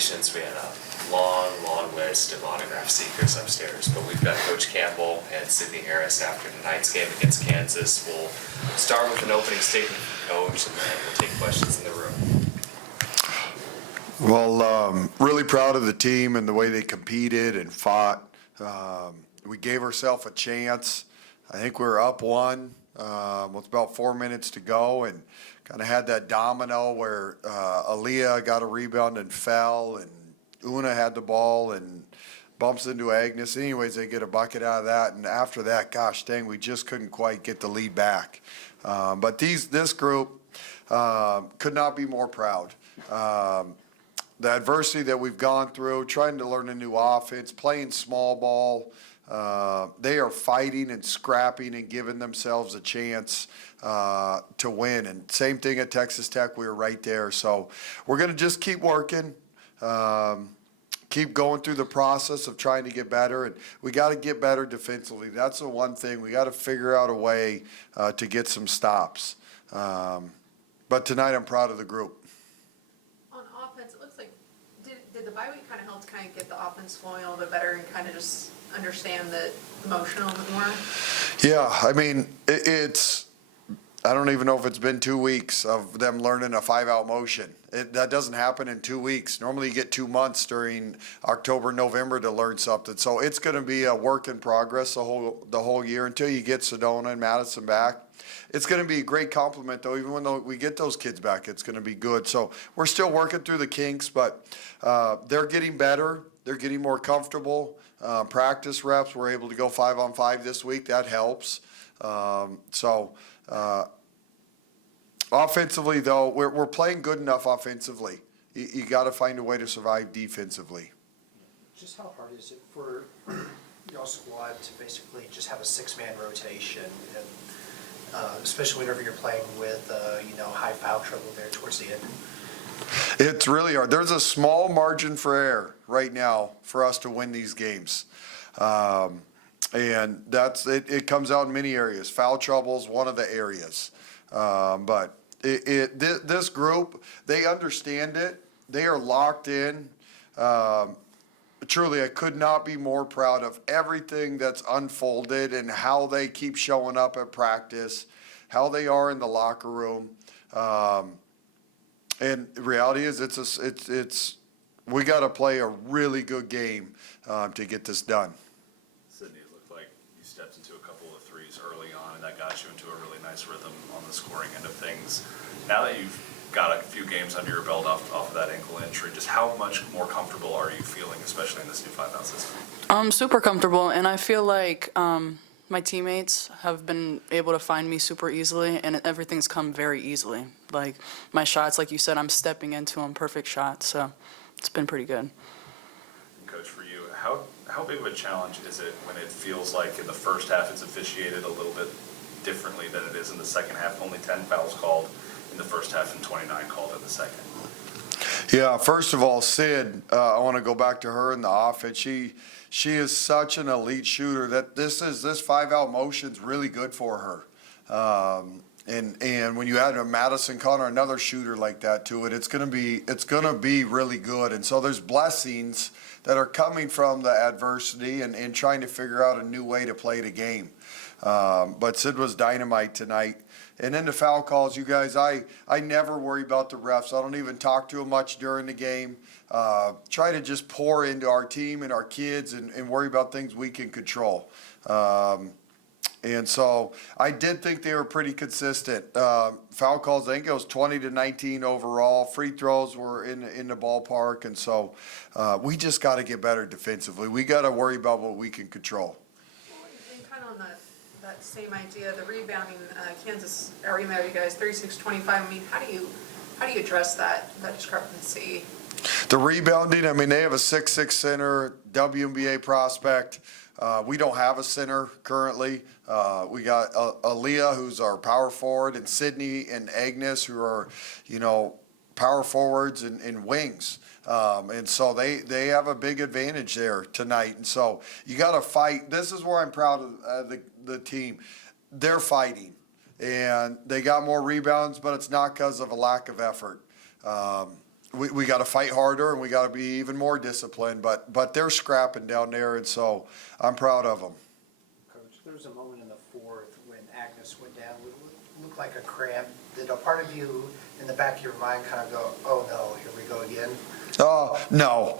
patience. We had a long list of autograph seekers upstairs, but we've got Coach Campbell and Sydney Harris after tonight's game against Kansas. We'll start with an opening statement from Coach, and then we'll take questions in the room. Well, really proud of the team and the way they competed and fought. We gave ourselves a chance. I think we were up one with about 4 minutes to go, and kind of had that domino where Aaliyah got a rebound and fell, and Una had the ball and bumps into Agnes. Anyways, they get a bucket out of that, and after that, gosh dang, we just couldn't quite get the lead back. But this group could not be more proud. The adversity that we've gone through, trying to learn a new offense, playing small ball, they are fighting and scrapping and giving themselves a chance to win. And same thing at Texas Tech, we were right there. So we're going to just keep working, keep going through the process of trying to get better. And we got to get better defensively. That's the one thing. We got to figure out a way to get some stops. But tonight I'm proud of the group. Did the bye week kind of help to kind of get the offense flowing a little bit better and kind of just understand the emotion a little bit more? Yeah, I mean, it's I don't even know if it's been 2 weeks of them learning a 5-out motion. That doesn't happen in 2 weeks. Normally you get 2 months during October, November to learn something. So it's going to be a work in progress the whole year until you get Sedona and Madison back. It's going to be a great compliment, though. Even when we get those kids back, it's going to be good. So we're still working through the kinks, but they're getting better. They're getting more comfortable. Practice reps, we're able to go 5-on-5 this week. That helps. Offensively, though, we're playing good enough offensively. You got to find a way to survive defensively. Just how hard is it for your squad to basically just have a 6-man rotation, and especially whenever you're playing with high foul trouble there towards the end? It's really hard. There's a small margin for error right now for us to win these games. And that's it comes out in many areas. Foul trouble is one of the areas. But this group, they understand it. They are locked in. Truly, I could not be more proud of everything that's unfolded and how they keep showing up at practice, how they are in the locker room. And the reality is, we got to play a really good game to get this done. Sydney, it looked like you stepped into a couple of threes early on, and that got you into a really nice rhythm on the scoring end of things. Now that you've got a few games under your belt off of that ankle injury, just how much more comfortable are you feeling, especially in this new 5-out system? I'm super comfortable, and I feel like my teammates have been able to find me super easily, and everything's come very easily. Like my shots, like you said, I'm stepping into them, perfect shots, so it's been pretty good. And Coach, for you, how big of a challenge is it when it feels like in the first half it's officiated a little bit differently than it is in the second half? Only 10 fouls called in the first half and 29 called in the second. Yeah, first of all, Sid, I want to go back to her in the offense. She is such an elite shooter that this 5-out motion's really good for her. And when you add a Madison Connor, another shooter like that to it, it's gonna be really good. And so there's blessings that are coming from the adversity and trying to figure out a new way to play the game. But Sid was dynamite tonight. And then the foul calls, you guys, I never worry about the refs. I don't even talk to them much during the game. Try to just pour into our team and our kids and worry about things we can control. And so I did think they were pretty consistent. Foul calls, I think it was 20-19 overall. Free throws were in the ballpark. And so we just got to get better defensively. We got to worry about what we can control. And kind of on that same idea, the rebounding, Kansas, I remember you guys, 36-25. I mean, how do you address that discrepancy? The rebounding, I mean, they have a 6'6" center, WNBA prospect. We don't have a center currently. We got Aaliyah, who's our power forward, and Sydney and Agnes, who are, power forwards and wings. And so they have a big advantage there tonight. And so you got to fight. This is where I'm proud of the team. They're fighting. And they got more rebounds, but it's not because of a lack of effort. we got to fight harder and we got to be even more disciplined. But they're scrapping down there, and so I'm proud of them. Coach, there was a moment in the fourth when Agnes went down. It looked like a cramp. Did a part of you in the back of your mind kind of go, oh no, here we go again? No.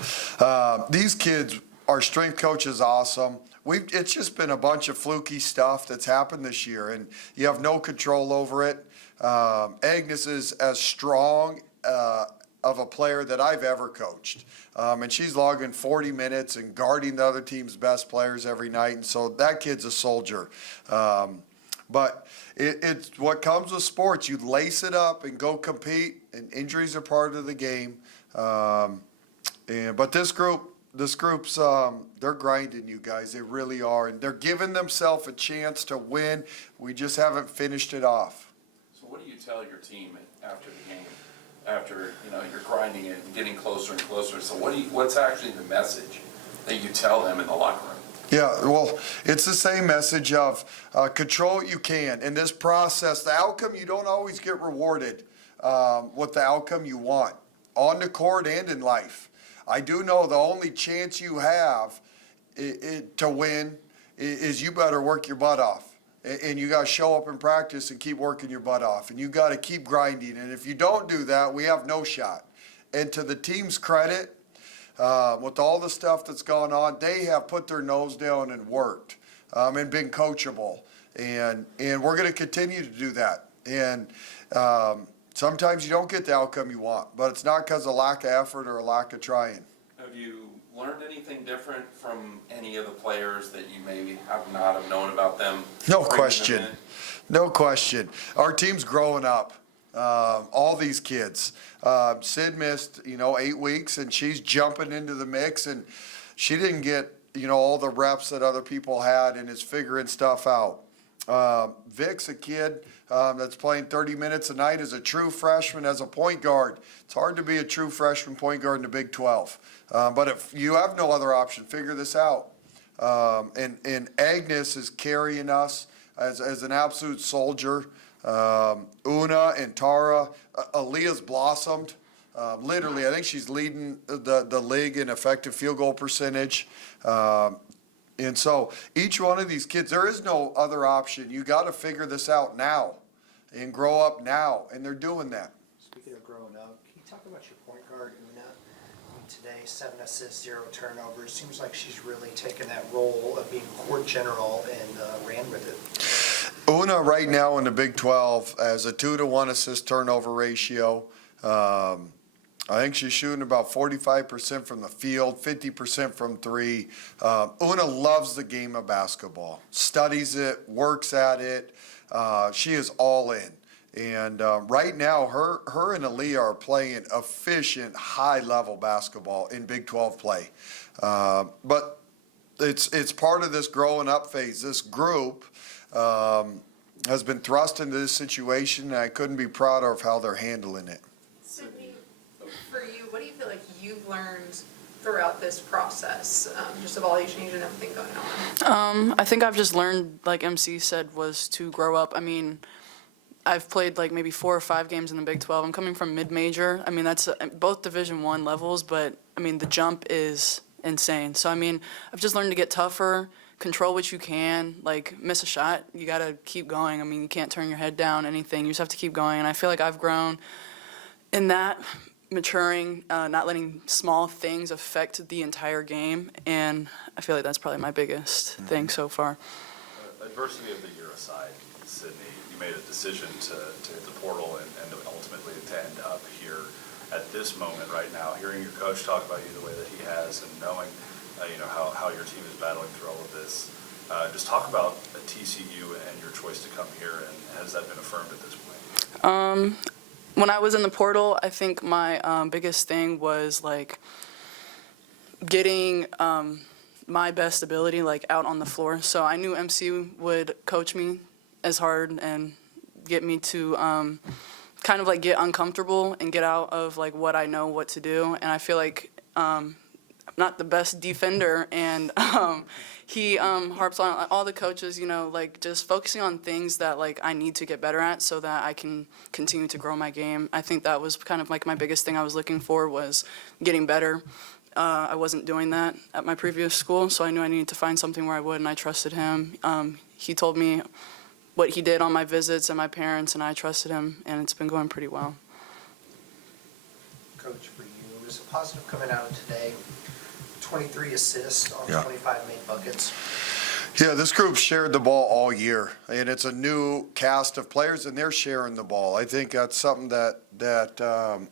These kids, our strength coach is awesome. It's just been a bunch of fluky stuff that's happened this year, and you have no control over it. Agnes is as strong of a player that I've ever coached. And she's logging 40 minutes and guarding the other team's best players every night, and so that kid's a soldier. But it's what comes with sports. You lace it up and go compete, and injuries are part of the game. But this group's they're grinding, you guys. They really are, and they're giving themselves a chance to win. We just haven't finished it off. So what do you tell your team after the game? After you're grinding it and getting closer and closer. So what's actually the message that you tell them in the locker room? Yeah, well, it's the same message of control what you can. In this process, the outcome, you don't always get rewarded with the outcome you want, on the court and in life. I do know the only chance you have to win is you better work your butt off. And you got to show up in practice and keep working your butt off. And you got to keep grinding. And if you don't do that, we have no shot. And to the team's credit, with all the stuff that's gone on, they have put their nose down and worked and been coachable. And we're going to continue to do that. And sometimes you don't get the outcome you want, but it's not because of lack of effort or a lack of trying. Have you learned anything different from any of the players that you maybe have not have known about them? No question. No question. Our team's growing up. All these kids. Sid missed, 8 weeks, and she's jumping into the mix, and she didn't get, all the reps that other people had, and is figuring stuff out. Vic's a kid that's playing 30 minutes a night as a true freshman, as a point guard. It's hard to be a true freshman point guard in the Big 12. But if you have no other option, figure this out. And Agnes is carrying us as an absolute soldier. Una and Tara, Aaliyah's blossomed. Literally, I think she's leading the league in effective field goal percentage. And so each one of these kids, there is no other option. You got to figure this out now and grow up now, and they're doing that. Speaking of growing up, can you talk about your point guard, Una? Today, 7 assists, 0 turnovers. Seems like she's really taken that role of being court general and ran with it. Una right now in the Big 12 has a 2-to-1 assist turnover ratio. I think she's shooting about 45% from the field, 50% from three. Una loves the game of basketball, studies it, works at it. She is all in. And right now, her and Aaliyah are playing efficient, high-level basketball in Big 12 play. But it's part of this growing up phase. This group has been thrust into this situation, and I couldn't be prouder of how they're handling it. Sydney, for you, what do you feel like you've learned throughout this process, just of all these changes and everything going on? I think I've just learned, like MC said, was to grow up. I mean, I've played like maybe 4 or 5 games in the Big 12. I'm coming from mid-major. I mean, that's both Division I levels, but I mean, the jump is insane. So I mean, I've just learned to get tougher, control what you can, like miss a shot, you gotta keep going. I mean, you can't turn your head down, anything, you just have to keep going. And I feel like I've grown in that, maturing, not letting small things affect the entire game. And I feel like that's probably my biggest thing so far. Adversity of the year aside, Sydney, you made a decision to hit the portal and ultimately to end up here at this moment right now. Hearing your coach talk about you the way that he has and knowing how your team is battling through all of this. Just talk about TCU and your choice to come here, and has that been affirmed at this point? When I was in the portal, I think my biggest thing was like getting my best ability like out on the floor. So I knew MC would coach me as hard and get me to kind of like get uncomfortable and get out of like what I know what to do. And I feel like not the best defender, and he harps on all the coaches, like just focusing on things that like I need to get better at so that I can continue to grow my game. I think that was kind of like my biggest thing I was looking for was getting better. I wasn't doing that at my previous school, so I knew I needed to find something where I would, and I trusted him. He told me what he did on my visits and my parents, and I trusted him, and it's been going pretty well. Coach, for you, is it positive coming out today? 23 assists on Yeah. 25 made buckets. Yeah, this group shared the ball all year, and it's a new cast of players, and they're sharing the ball. I think that's something that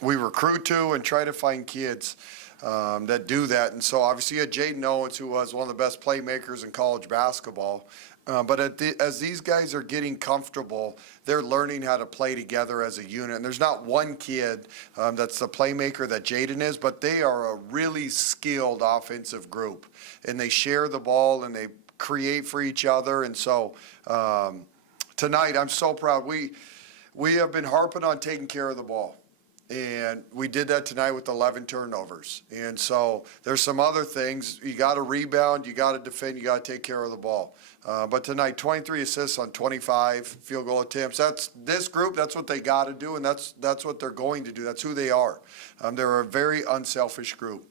we recruit to and try to find kids that do that. And so obviously you had Jaden Owens, who was one of the best playmakers in college basketball. But as these guys are getting comfortable, they're learning how to play together as a unit. And there's not one kid that's the playmaker that Jaden is, but they are a really skilled offensive group. And they share the ball and they create for each other. And so tonight, I'm so proud. We have been harping on taking care of the ball. And we did that tonight with 11 turnovers. And so there's some other things. You got to rebound, you got to defend, you got to take care of the ball. But tonight, 23 assists on 25 field goal attempts. That's this group. That's what they got to do, and that's what they're going to do. That's who they are. They're a very unselfish group.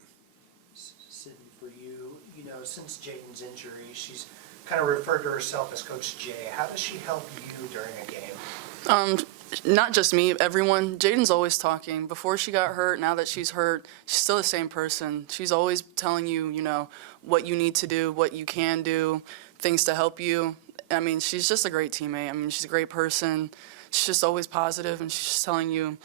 Sydney, for you, since Jaden's injury, she's kind of referred to herself as Coach J. How does she help you during a game? Not just me, everyone. Jaden's always talking. Before she got hurt, now that she's hurt, she's still the same person. She's always telling you, what you need to do, what you can do, things to help you. I mean, she's just a great teammate. I mean, she's a great person. She's just always positive, and she's just telling you,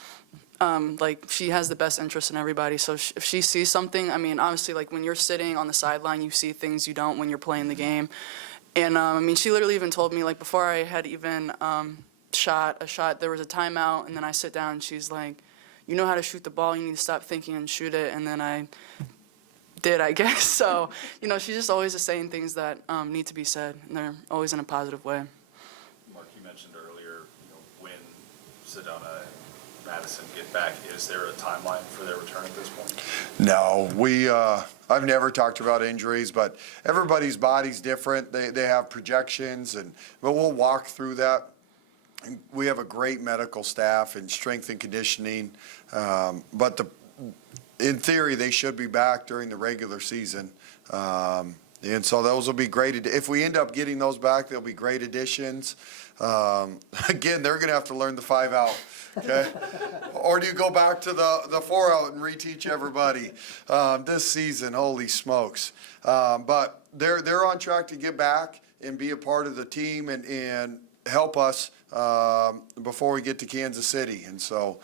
she has the best interest in everybody. So if she sees something, I mean, obviously, like when you're sitting on the sideline, you see things you don't when you're playing the game. And, she literally even told me, like, before I had even shot a shot, there was a timeout, and then I sit down, and she's like, you know how to shoot the ball, you need to stop thinking and shoot it. And then I did, I guess. So, she's just always just saying things that need to be said, and they're always in a positive way. Mark, you mentioned earlier, when Sedona and Madison get back, is there a timeline for their return at this point? No, I've never talked about injuries, but everybody's body's different. They have projections, but we'll walk through that. We have a great medical staff and strength and conditioning, but in theory, they should be back during the regular season. And so those will be great. If we end up getting those back, they'll be great additions. Again, they're going to have to learn the 5-out, okay? Or do you go back to the 4-out and reteach everybody this season? Holy smokes. But they're on track to get back and be a part of the team and help us before we get to Kansas City. And so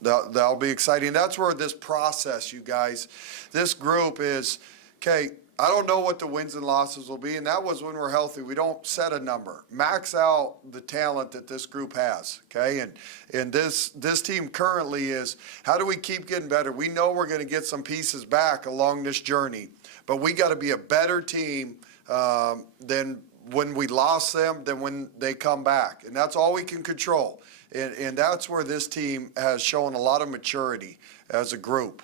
that'll be exciting. That's where this process, you guys, this group is, okay, I don't know what the wins and losses will be, and that was when we're healthy. We don't set a number. Max out the talent that this group has, okay? And this team currently is, how do we keep getting better? We know we're going to get some pieces back along this journey, but we got to be a better team than when we lost them than when they come back. And that's all we can control. And that's where this team has shown a lot of maturity as a group.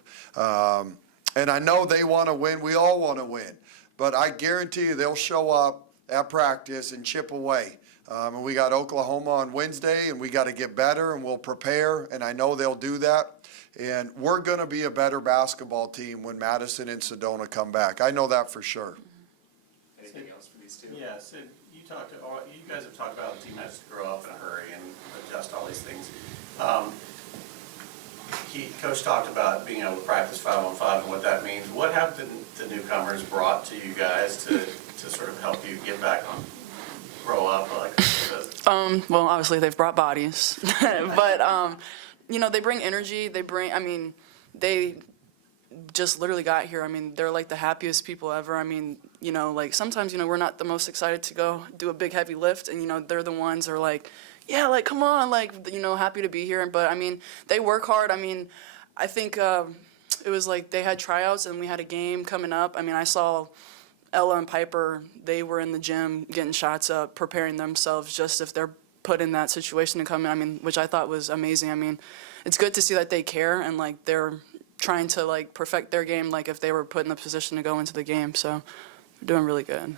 And I know they want to win. We all want to win. But I guarantee you they'll show up at practice and chip away. And we got Oklahoma on Wednesday, and we got to get better, and we'll prepare. And I know they'll do that. And we're going to be a better basketball team when Madison and Sedona come back. I know that for sure. Anything else for these two? Yeah, so you guys have talked about the team has to grow up in a hurry and adjust all these things. Coach talked about being able to practice 5-on-5 and what that means. What have the newcomers brought to you guys to sort of help you get back on, grow up? Well, obviously they've brought bodies, but they bring energy. They just literally got here. I mean, they're like the happiest people ever. I mean, sometimes, we're not the most excited to go do a big heavy lift, and, they're the ones that are like, yeah, like, come on, like, happy to be here. But, I mean, they work hard. I mean, I think it was like they had tryouts and we had a game coming up. I mean, I saw Ella and Piper, they were in the gym getting shots up, preparing themselves just if they're put in that situation to come in, which I thought was amazing. I mean, it's good to see that they care and, like, they're trying to like perfect their game, like if they were put in the position to go into the game. So we're doing really good.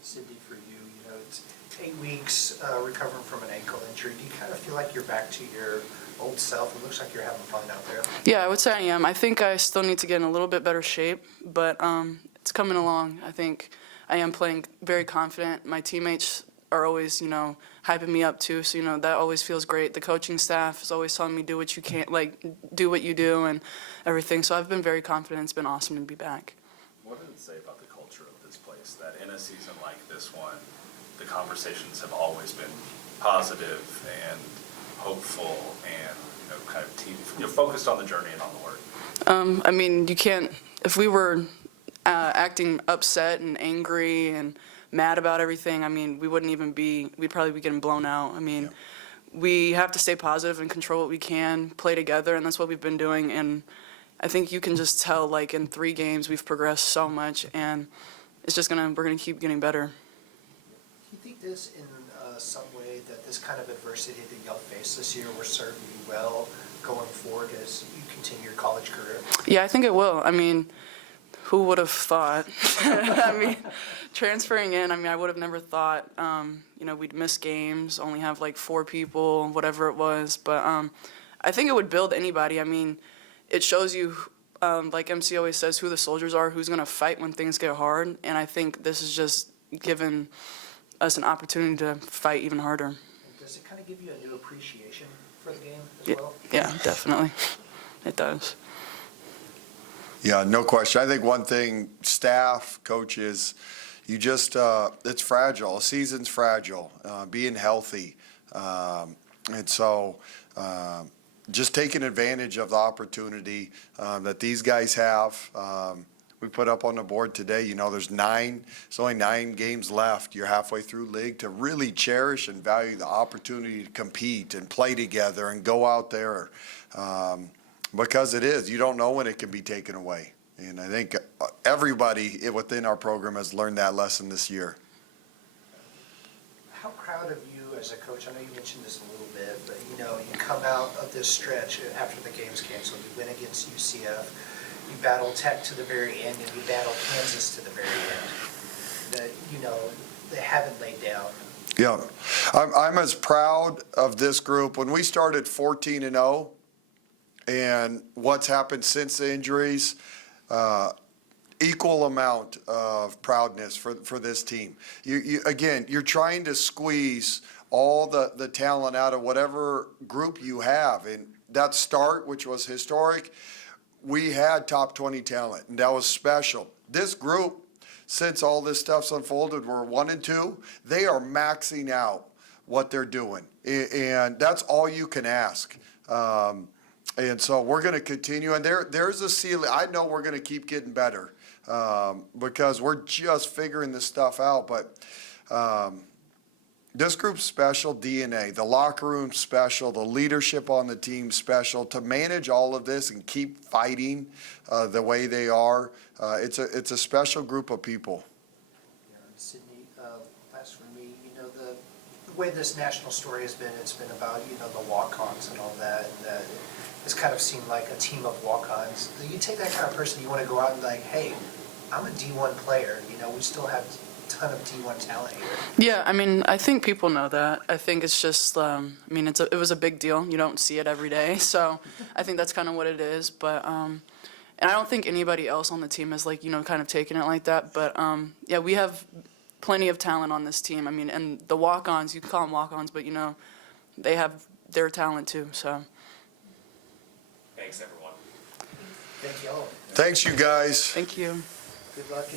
Sydney, for you, you know, it's 8 weeks recovering from an ankle injury. Do you kind of feel like you're back to your old self? It looks like you're having fun out there. Yeah, I would say I am. I think I still need to get in a little bit better shape, but it's coming along. I think I am playing very confident. My teammates are always, you know, hyping me up too, so, you know, that always feels great. The coaching staff is always telling me do what you can, like, do what you do and everything. So I've been very confident. It's been awesome to be back. What does it say about the culture of this place, that in a season like this one, the conversations have always been positive and hopeful and, you know, kind of team, you know, focused on the journey and on the work? I mean, you can't, if we were acting upset and angry and mad about everything, I mean, we wouldn't even be, we'd probably be getting blown out. I mean, we have to stay positive and control what we can, play together, and that's what we've been doing. And I think you can just tell, like, in 3 games, we've progressed so much, and it's just we're gonna keep getting better. Do you think this, in some way, that this kind of adversity that y'all faced this year will serve you well going forward as you continue your college career? Yeah, I think it will. I mean, who would have thought? I mean, transferring in, I mean, I would have never thought, you know, we'd miss games, only have like 4 people, whatever it was. But I think it would build anybody. I mean, it shows you, like MC always says, who the soldiers are, who's going to fight when things get hard. And I think this is just given us an opportunity to fight even harder. And does it kind of give you a new appreciation for the game as well? Yeah, definitely. It does. Yeah, no question. I think one thing, staff, coaches, you just, it's fragile. A season's fragile, being healthy. And so just taking advantage of the opportunity that these guys have. We put up on the board today, you know, there's only 9 games left. You're halfway through league, to really cherish and value the opportunity to compete and play together and go out there. Because it is, you don't know when it can be taken away. And I think everybody within our program has learned that lesson this year. How proud of you as a coach, I know you mentioned this a little bit, but you know, you come out of this stretch after the game's canceled, you win against UCF, you battle Tech to the very end, and you battle Kansas to the very end. That, you know, they haven't laid down. Yeah, I'm as proud of this group. When we started 14-0, and what's happened since the injuries, equal amount of proudness for this team. Again, you're trying to squeeze all the talent out of whatever group you have. And that start, which was historic, we had top 20 talent, and that was special. This group, since all this stuff's unfolded, we're 1 and 2. They are maxing out what they're doing, and that's all you can ask. And so we're going to continue, and there's a ceiling. I know we're going to keep getting better because we're just figuring this stuff out. But this group's special DNA, the locker room special, the leadership on the team special. To manage all of this and keep fighting the way they are, it's a special group of people. Yeah, Sydney, last for me, you know, the way this national story has been, it's been about, you know, the walk-ons and all that, and that it's kind of seemed like a team of walk-ons. You take that kind of person, you want to go out and like, hey, I'm a D1 player, you know, we still have a ton of D1 talent here. Yeah, I mean, I think people know that. I think it's just, I mean, it was a big deal. You don't see it every day, so I think that's kind of what it is. But, and I don't think anybody else on the team has, like, you know, kind of taken it like that. But, yeah, we have plenty of talent on this team. I mean, and the walk-ons, you can call them walk-ons, but, you know, they have their talent too, so. Thanks, everyone. Thank y'all. Thanks, you guys. Thank you. Good luck in